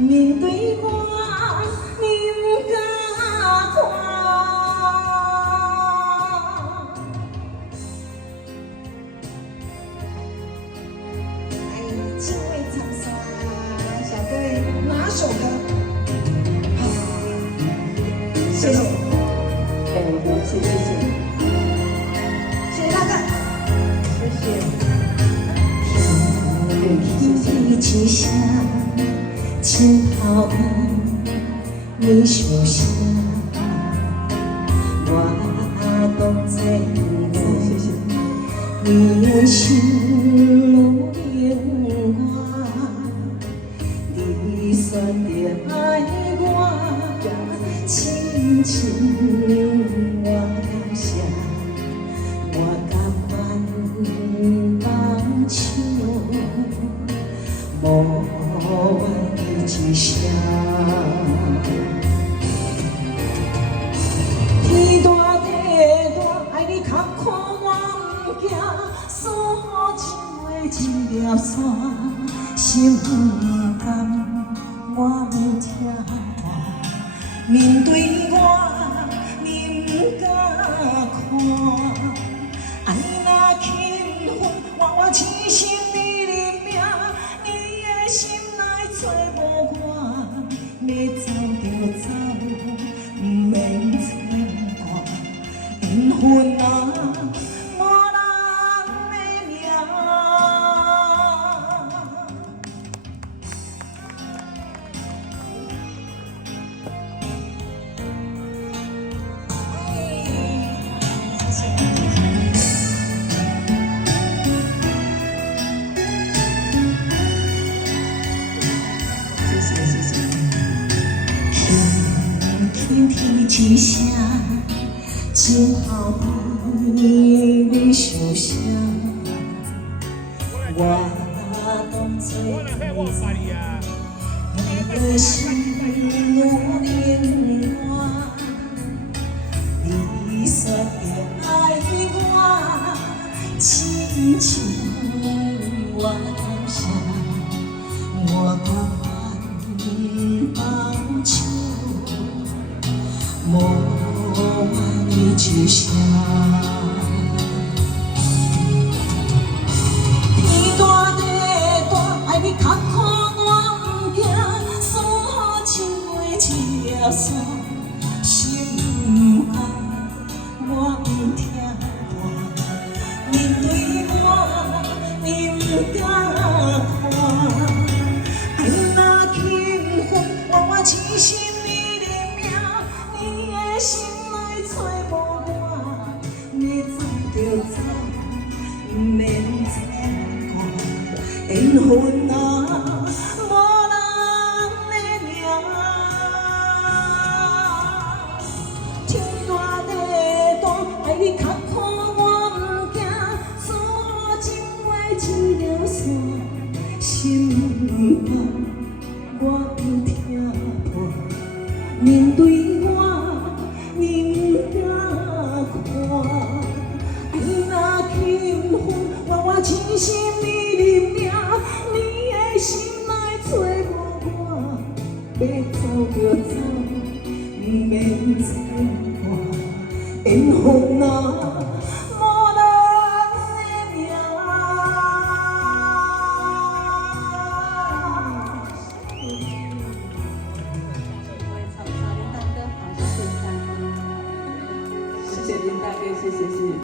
面对我，你不敢看。亲爱长沙小哥，哪首歌？好，谢谢。谢谢，谢谢大哥，谢谢。天地之下，青草地，你树下，我独坐你的心路永远，你选择爱我，亲像我感谢，我甘愿放手，无怨一声。天大地大，爱你较苦我不惊，锁好情的一条线，心不甘我不听话，面对我你不敢看，爱若轻分，我痴心你的命，你的心内找无我，要走就走，不免牵挂，缘分啊，无人的命。天地之下，青草地，你树下，我当作你的心路永远，你选择爱我，亲像我感谢，我甘愿放手。无怨你一声，天大地大，爱你较苦我不惊，锁好情话一条线，心不甘我不听话，面对我你不敢看，爱若轻分，我痴心。心内找无我，要走就走，不免牵挂，缘分啊，无人的命。天大地大，爱你较苦我不惊，锁好情话一条线，心不甘我不听话，面对。你不敢看，爱若轻分，我痴心你的命，你的心内找无我，要走就走，不免牵挂，缘分啊。谢谢林大哥，谢谢。